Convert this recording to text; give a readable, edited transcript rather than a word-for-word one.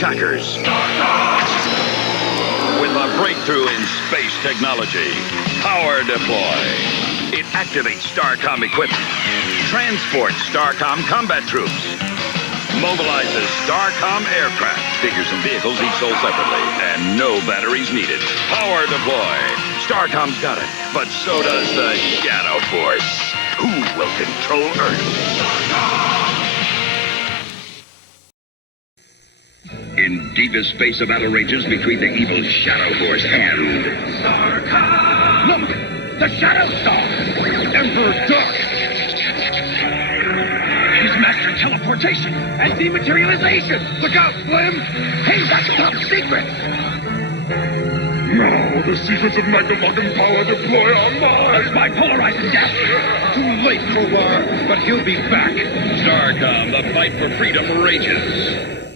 attackers. With a breakthrough in space technology, Power Deploy. It activates Starcom equipment, transports Starcom combat troops, mobilizes Starcom aircraft, figures and vehicles each sold separately, and no batteries needed. Power Deploy. Starcom's got it, but so does the Shadow Force. Who will control Earth? In deepest space, a battle rages between the evil Shadow Force and... Starcom! Look! The Shadow Star! Emperor Dark! He's mastered teleportation and dematerialization! Look out, Slim! Hey, that's top secret! Now the secrets of Magnavox and Power Deploy are mine! That's my polarizing gas! Too late, Crowbar, but he'll be back! Starcom, the fight for freedom rages.